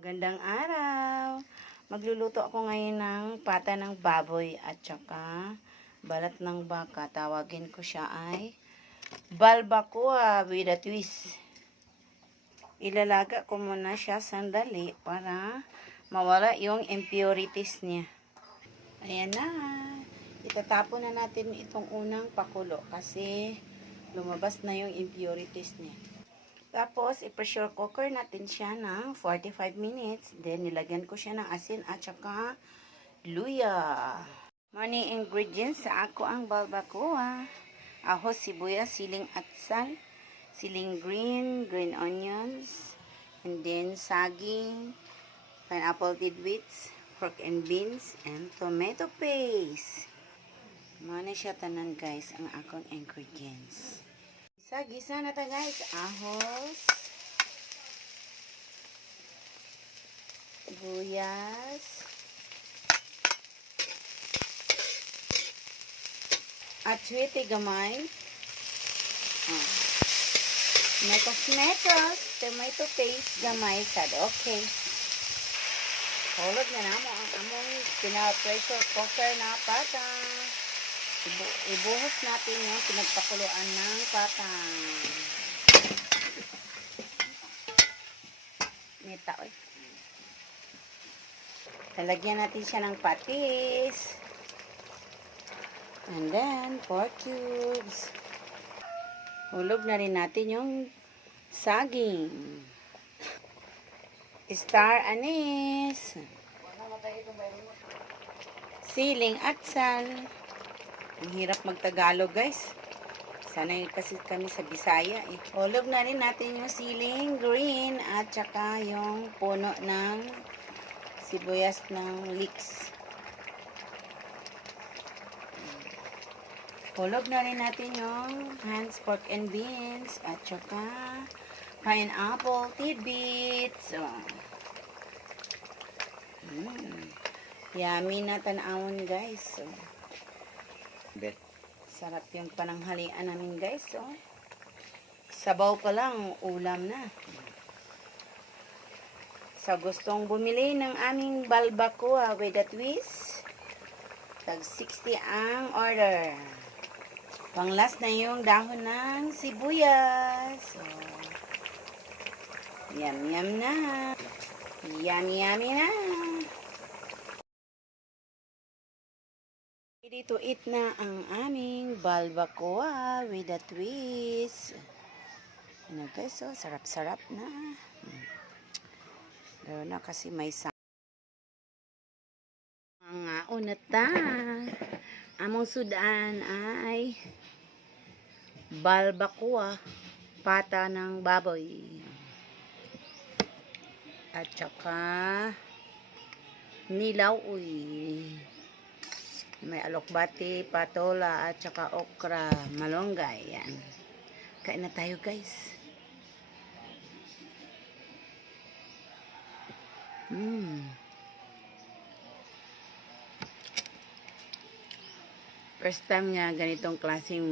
Magandang araw! Magluluto ako ngayon ng pata ng baboy at saka balat ng baka. Tawagin ko siya ay balbacoa with a twist. Ilalaga ko muna siya sandali para mawala yung impurities niya. Ayan na. Itatapon na natin itong unang pakulo kasi lumabas na yung impurities niya. Tapos, i-pressure cooker natin siya ng 45 minutes. Then, nilagyan ko siya ng asin at saka luya. Mga ingredients sa ako ang balbacoa. Ahos, sibuyas, siling atsal, siling green onions, and then saging, pineapple tidbits, pork and beans, and tomato paste. Mga siya tanan guys ang akong ingredients. Gisa na ta guys. Ahos, sibuyas, at sweetie gamay. Tomato paste gamay sad. Okay. Hulog na namo ang among pina-pressure cooker na pata. Ibuhos natin yung pinagpakuluan ng patang. Nita, oy. Talagyan natin siya ng patis. And then, pork cubes. Hulog na rin natin yung saging. Star anise. Siling atsal. Ang hirap magtagalog guys. Sanay kasi kami sa Bisaya eh. Hulog na rin natin yung siling green at saka yung puno ng sibuyas ng leeks. Hulog na rin natin yung Hans pork and beans at saka pineapple tidbits. Yummy na tanawon guys. Bet. Sarap yung pananghalian namin guys. Sabaw pa lang, ulam na. Sa gustong bumili ng aming balbacoa with a twist, tag 60 ang order. Panglas na yung dahon ng sibuyas. Yum na. Yummy na. Ready to eat na ang aming balbacoa with a twist. Ano guys, sarap-sarap na. Lalo na kasi may mga unata. Among sudan ay balbacoa, pata ng baboy. At saka nilaw-uy. May alokbati, patola, at saka okra, malunggay. Yan. Kain na tayo guys. First time nga ganitong klaseng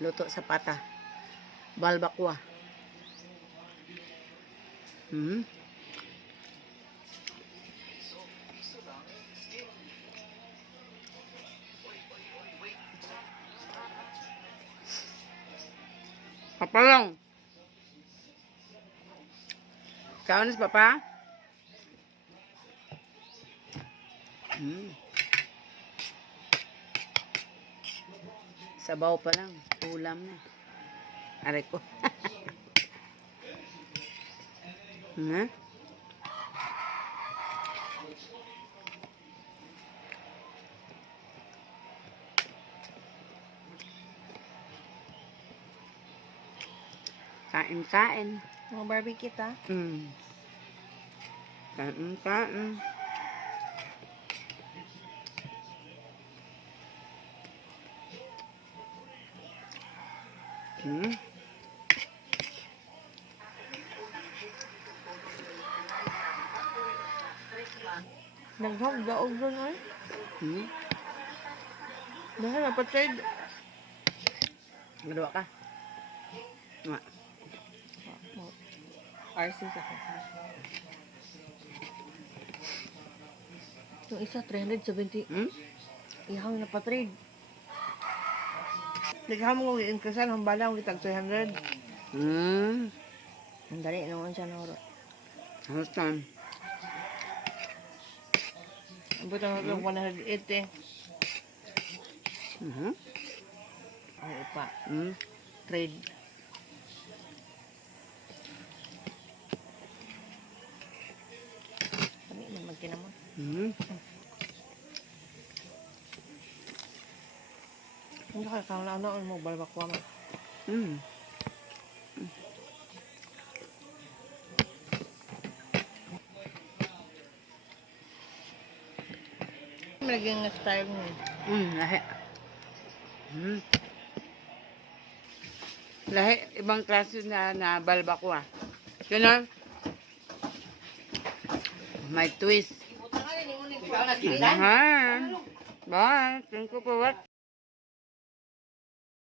luto sa pata. Balbacoa. Papa lang. Kaunis papa? Sabaw pa lang. Ulam na. Aray ko. Kain. Mga barbecue ta? Kain. Naghag daog doon ay. Dahil napatid. Magawa ka. RC sa Yung isa, 370. Hmm? Ihang na pa-trade. Naghamon ko yung increasean, hambala ko itag 300. Hmm. Ang dali naman siya na oras. How's time? Abot ang hanggang 180. Mhm. Ang ipa. Hmm. Trade. Kami naman kinamon. Hmm. Hindi ka kang ano mo balbakwa mo. Hmm. Naging style mo. Lahi. Hmm. Lahi, ibang klase na balbakwa. Yun may twist. Bye. Thank you for watching.